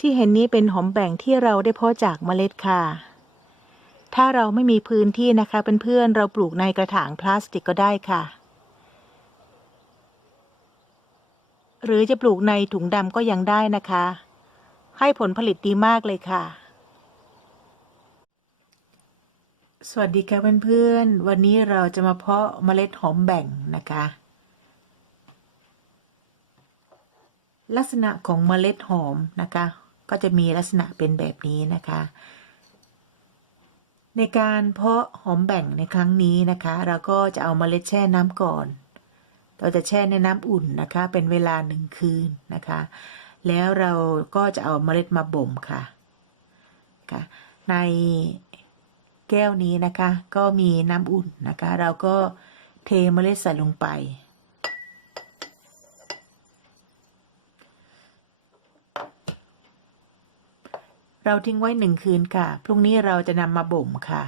ที่เห็นนี้เป็นหอมแบ่งที่เราได้เพาะจากเมล็ดค่ะ ถ้าเราไม่มีพื้นที่นะคะเพื่อนๆเราปลูกในกระถางพลาสติกก็ได้ค่ะ หรือจะปลูกในถุงดำก็ยังได้นะคะ ให้ผลผลิตดีมากเลยค่ะ สวัสดีค่ะเพื่อนๆ วันนี้เราจะมาเพาะเมล็ดหอมแบ่งนะคะลักษณะของเมล็ดหอมนะคะ ก็จะมีลักษณะเป็นแบบนี้นะคะ ในการเพาะหอมแบ่งในครั้งนี้นะคะ เราก็จะเอาเมล็ดแช่น้ำก่อน เราจะแช่ในน้ำอุ่นนะคะ เป็นเวลาหนึ่งคืนนะคะ แล้วเราก็จะเอาเมล็ดมาบ่มค่ะค่ะ ในแก้วนี้นะคะ ก็มีน้ำอุ่นนะคะ เราก็เทเมล็ดใส่ลงไป เราทิ้งไว้หนึ่งคืนค่ะ พรุ่งนี้เราจะนำมาบ่มค่ะ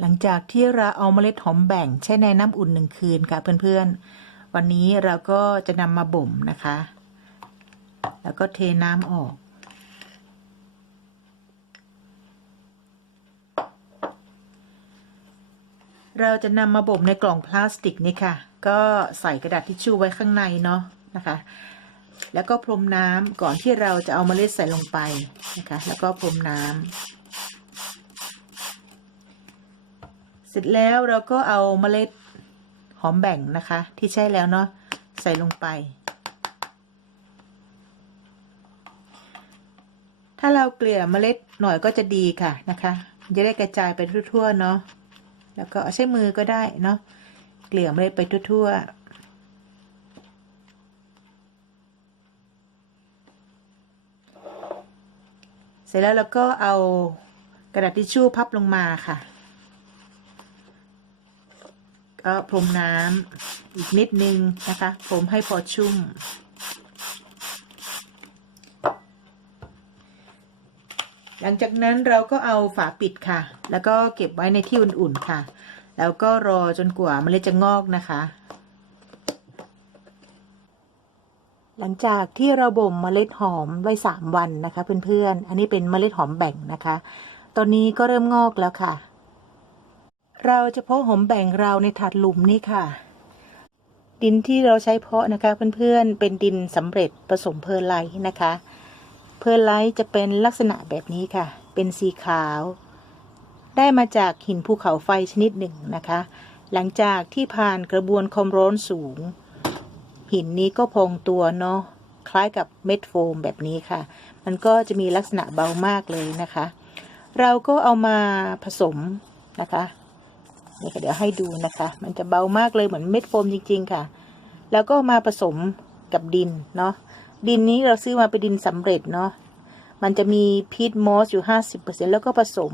หลังจากที่เราเอาเมล็ดหอมแบ่งแช่ในน้ำอุ่นหนึ่งคืนค่ะเพื่อนๆ วันนี้เราก็จะนำมาบ่มนะคะ แล้วก็เทน้ำออกเราจะนำมาบ่มในกล่องพลาสติกนี่ค่ะ ก็ใส่กระดาษทิชชู่ไว้ข้างในเนาะนะคะ แล้วก็พรมน้ำก่อนที่เราจะเอาเมล็ดใส่ลงไปนะคะ แล้วก็พรมน้ำเสร็จแล้วเราก็เอาเมล็ดหอมแบ่งนะคะ ที่ใช่แล้วเนาะใส่ลงไป ถ้าเราเกลี่ยเมล็ดหน่อยก็จะดีค่ะนะคะจะได้กระจายไปทั่วๆเนาะแล้วก็ใช้มือก็ได้เนาะเกลี่ยเมล็ดไปทั่วๆ ร็จแล้วเราก็เอากระดาษทิชชู่พับลงมาค่ะ ก็พรมน้ำอีกนิดนึงนะคะพรมให้พอชุ่ม หลังจากนั้นเราก็เอาฝาปิดค่ะ แล้วก็เก็บไว้ในที่อุ่นๆค่ะ แล้วก็รอจนกว่าเมล็ดจะงอกนะคะ ห ลังจากที่เราบ่มเมล็ดหอมไว้สามวันนะคะ เพื่อนๆ อันนี้เป็นเมล็ดหอมแบ่งนะคะ ตอนนี้ก็เริ่มงอกแล้วค่ะ เราจะเพาะหอมแบ่งเราในถาดหลุมนี่ค่ะ ดินที่เราใช้เพาะนะคะ เพื่อนๆ เป็นดินสำเร็จผสมเพอร์ไลท์นะคะ เพอร์ไลท์จะเป็นลักษณะแบบนี้ค่ะ เป็นสีขาว ได้มาจากหินภูเขาไฟชนิดหนึ่งนะคะ หลังจากที่ผ่านกระบวนความร้อนสูง หินนี้ก็พองตัวเนาะคล้ายกับเม็ดโฟมแบบนี้ค่ะ มันก็จะมีลักษณะเบามากเลยนะคะ เราก็เอามาผสมนะคะนี่ค่ะเดี๋ยวให้ดูนะคะ มันจะเบามากเลยเหมือนเม็ดโฟมจริง ๆ ค่ะ แล้วก็มาผสมกับดินเนาะดินนี้เราซื้อมาเป็นดินสำเร็จเนาะมันจะมีพีทมอสอยู่ห้าสิบเปอร์เซ็นแล้วก็ผสม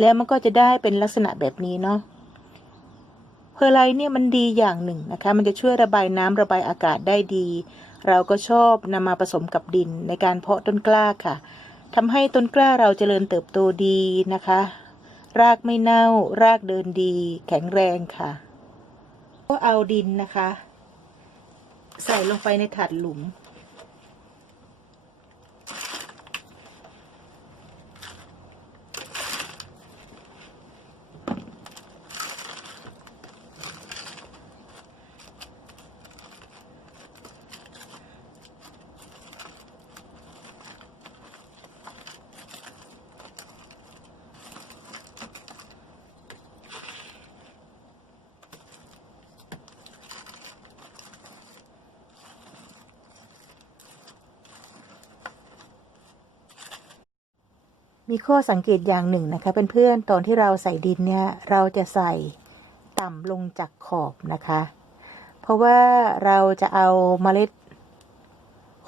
แล้วมันก็จะได้เป็นลักษณะแบบนี้เนาะ เพอร์ไลท์เนี่ยมันดีอย่างหนึ่งนะคะ มันจะช่วยระบายน้ำระบายอากาศได้ดี เราก็ชอบนำมาผสมกับดินในการเพาะต้นกล้าค่ะทำให้ต้นกล้าเราเจริญเติบโตดีนะคะ รากไม่เน่า รากเดินดี แข็งแรงค่ะ ก็เอาดินนะคะ ใส่ลงไปในถาดหลุม มีข้อสังเกตอย่างหนึ่งนะคะเพื่อนๆตอนที่เราใส่ดินเนี่ยเราจะใส่ต่ำลงจากขอบนะคะ เพราะว่าเราจะเอาเมล็ด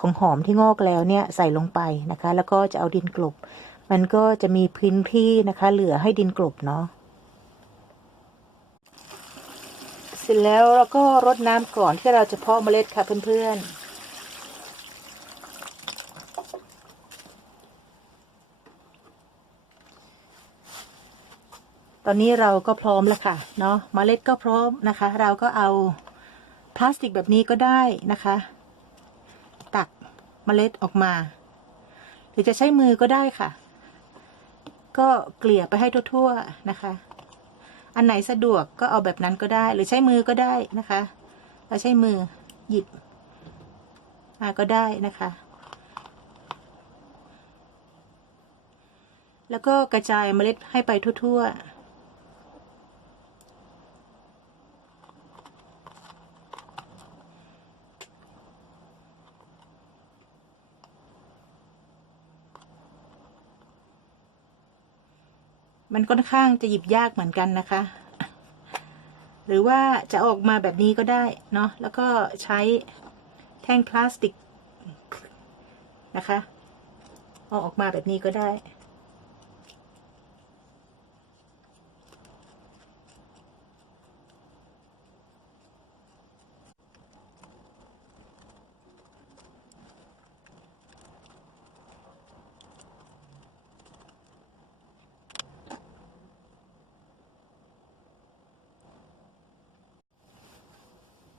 ของหอมที่งอกแล้วเนี่ยใส่ลงไปนะคะ แล้วก็จะเอาดินกลบ มันก็จะมีพื้นที่นะคะ เหลือให้ดินกลบเนาะเสร็จแล้วเราก็รดน้ำก่อนที่เราจะเพาะเมล็ดค่ะเพื่อนๆ ตอนนี้เราก็พร้อมแล้วค่ะเนาะมเมล็ดก็พร้อมนะคะ เราก็เอาพลาสติกแบบนี้ก็ได้นะคะ ตักเมล็ดออกมา หรือจะใช้มือก็ได้ค่ะ ก็เกลี่ยไปให้ทั่วๆนะคะ อันไหนสะดวกก็เอาแบบนั้นก็ได้ หรือใช้มือก็ได้นะคะเราใช้มือหยิบมาก็ได้นะคะ แล้วก็กระจายเมล็ดให้ไปทั่วๆ มันค่อนข้างจะหยิบยากเหมือนกันนะคะ หรือว่าจะออกมาแบบนี้ก็ได้เนาะแล้วก็ใช้แท่งพลาสติกนะคะเอาออกมาแบบนี้ก็ได้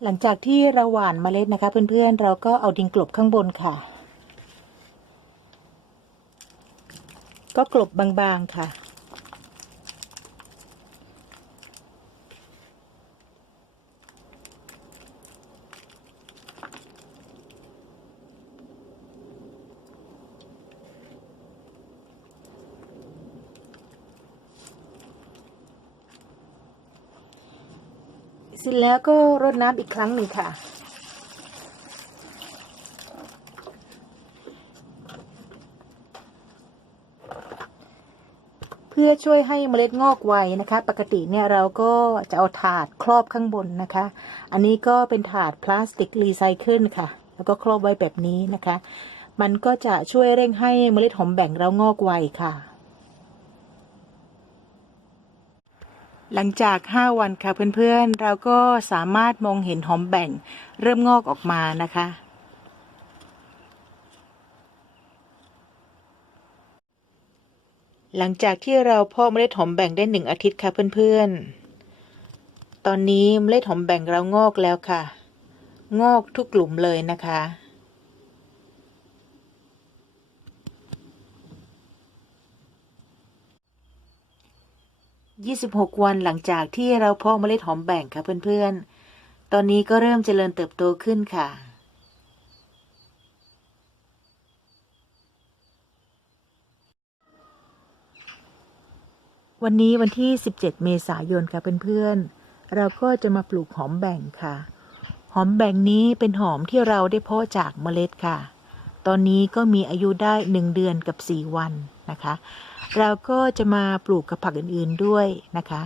หลังจากที่เราหว่านเมล็ดนะคะ เพื่อนๆ เราก็เอาดินกลบข้างบนค่ะ ก็กลบบางๆค่ะ สร็จแล้วก็รดน้ำอีกครั้งหนึ่งค่ะเพื่อช่วยให้เมล็ดงอกไวนะคะ ปกติเนี่ยเราก็จะเอาถาดครอบข้างบนนะคะ อันนี้ก็เป็นถาดพลาสติกรีไซเคิลค่ะ แล้วก็ครอบไว้แบบนี้นะคะ มันก็จะช่วยเร่งให้เมล็ดหอมแบ่งเรางอกไวค่ะ หลังจาก 5 วันค่ะเพื่อนๆ เราก็สามารถมองเห็นหอมแบ่ง เริ่มงอกออกมานะคะ หลังจากที่เราเพาะเมล็ดหอมแบ่งได้หนึ่งอาทิตย์ค่ะเพื่อนๆ ตอนนี้เมล็ดหอมแบ่งเรางอกแล้วค่ะ งอกทุกกลุ่มเลยนะคะ 26 วันหลังจากที่เราเพาะเมล็ดหอมแบ่งค่ะเพื่อนๆ ตอนนี้ก็เริ่มเจริญเติบโตขึ้นค่ะ วันนี้วันที่ 17 เมษายนค่ะเพื่อนๆ เราก็จะมาปลูกหอมแบ่งค่ะ หอมแบ่งนี้เป็นหอมที่เราได้เพาะจากเมล็ดค่ะ ตอนนี้ก็มีอายุได้ 1 เดือนกับ 4 วัน นะคะ เราก็จะมาปลูกกับผักอื่นๆด้วยนะคะ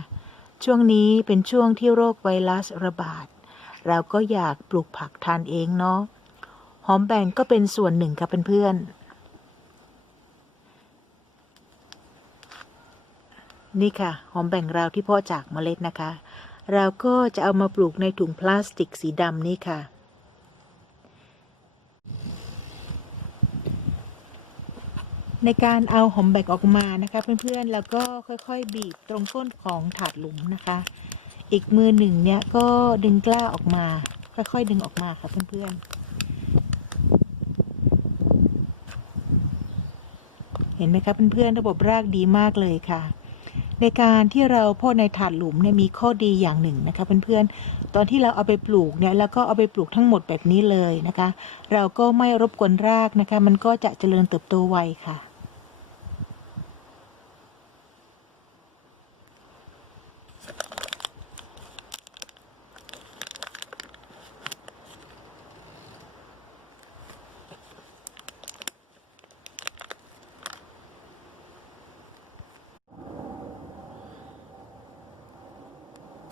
ช่วงนี้เป็นช่วงที่โรคไวรัสระบาด เราก็อยากปลูกผักทานเองเนาะ หอมแบ่งก็เป็นส่วนหนึ่งค่ะเพื่อนๆ นี่ค่ะ หอมแบ่งเราที่พาะจากเมล็ดนะคะ เราก็จะเอามาปลูกในถุงพลาสติกสีดำนี่ค่ะ ในการเอาหอมแบ่งออกมานะคะ เพื่อนๆ แล้วก็ค่อยๆ บีบตรงก้นของถาดหลุมนะคะ อีกมือหนึ่งเนี่ยก็ดึงกล้าออกมา ค่อยๆ ดึงออกมาค่ะเพื่อนๆ เห็นไหมคะเพื่อนๆ ระบบรากดีมากเลยค่ะ ในการที่เราพ่อในถาดหลุมเนี่ยมีข้อดีอย่างหนึ่งนะคะเพื่อนๆ ตอนที่เราเอาไปปลูกเนี่ยแล้วก็เอาไปปลูกทั้งหมดแบบนี้เลยนะคะ เราก็ไม่รบกวนรากนะคะ มันก็จะเจริญเติบโตไวค่ะ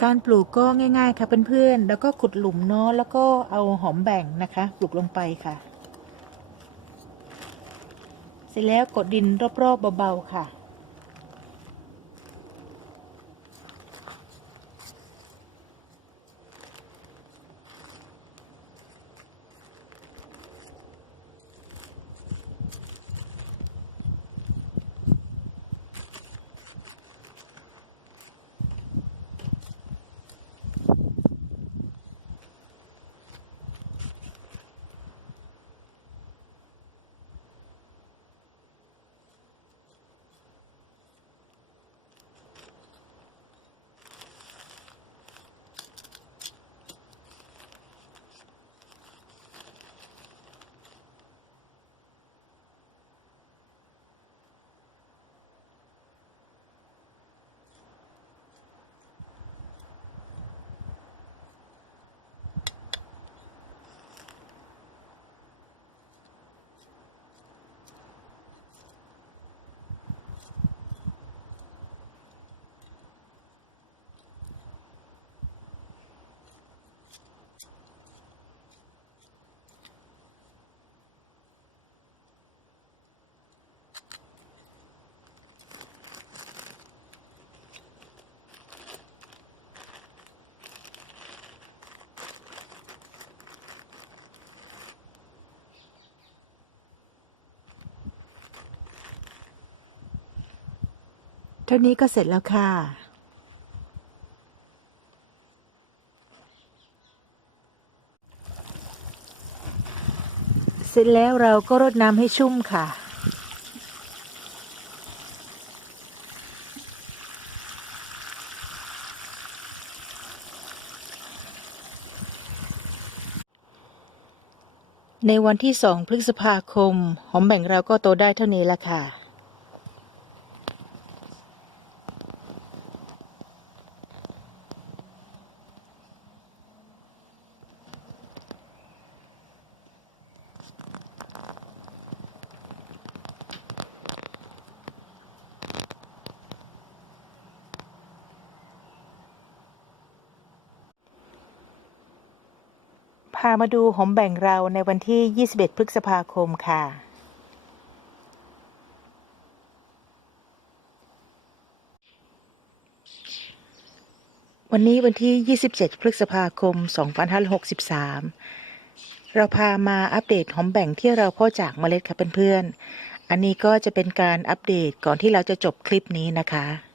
การปลูกก็ง่ายๆค่ะเพื่อนๆ แล้วก็ขุดหลุมเนาะแล้วก็เอาหอมแบ่งนะคะปลูกลงไปค่ะ เสร็จแล้วกดดินรอบๆเบาๆค่ะ ท่านี้ก็เสร็จแล้วค่ะ เสร็จแล้วเราก็รดน้ำให้ชุ่มค่ะในวันที่สองพฤษภาคม หอมแบ่งเราก็โตได้เท่านี้ละค่ะ พามาดูหอมแบ่งเราในวันที่ 21 พฤษภาคมค่ะ วันนี้วันที่ 27 พฤษภาคม 2563 เราพามาอัปเดตหอมแบ่งที่เราพ่อจากเมล็ดค่ะเพื่อนๆ อันนี้ก็จะเป็นการอัปเดตก่อนที่เราจะจบคลิปนี้นะคะ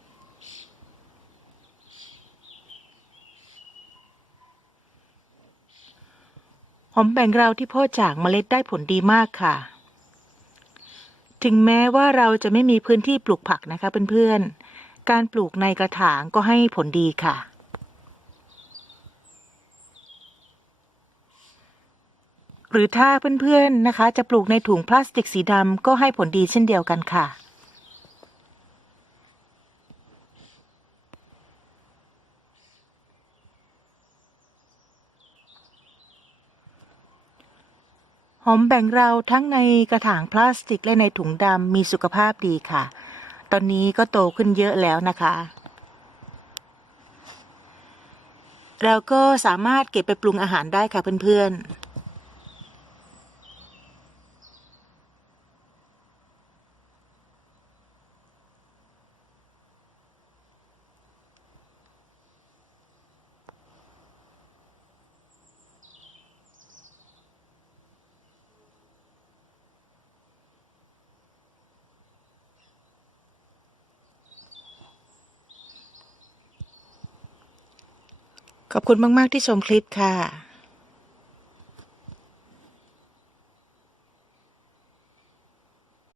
หอมแบ่งเราที่พ่อจากเมล็ดได้ผลดีมากค่ะ ถึงแม้ว่าเราจะไม่มีพื้นที่ปลูกผักนะคะเพื่อนๆ การปลูกในกระถางก็ให้ผลดีค่ะ หรือถ้าเพื่อนๆนะคะ จะปลูกในถุงพลาสติกสีดำก็ให้ผลดีเช่นเดียวกันค่ะ หอมแบ่งเราทั้งในกระถางพลาสติกและในถุงดำมีสุขภาพดีค่ะ ตอนนี้ก็โตขึ้นเยอะแล้วนะคะ เราก็สามารถเก็บไปปรุงอาหารได้ค่ะเพื่อนๆ ขอบคุณมาก ๆ ที่ชมคลิปค่ะ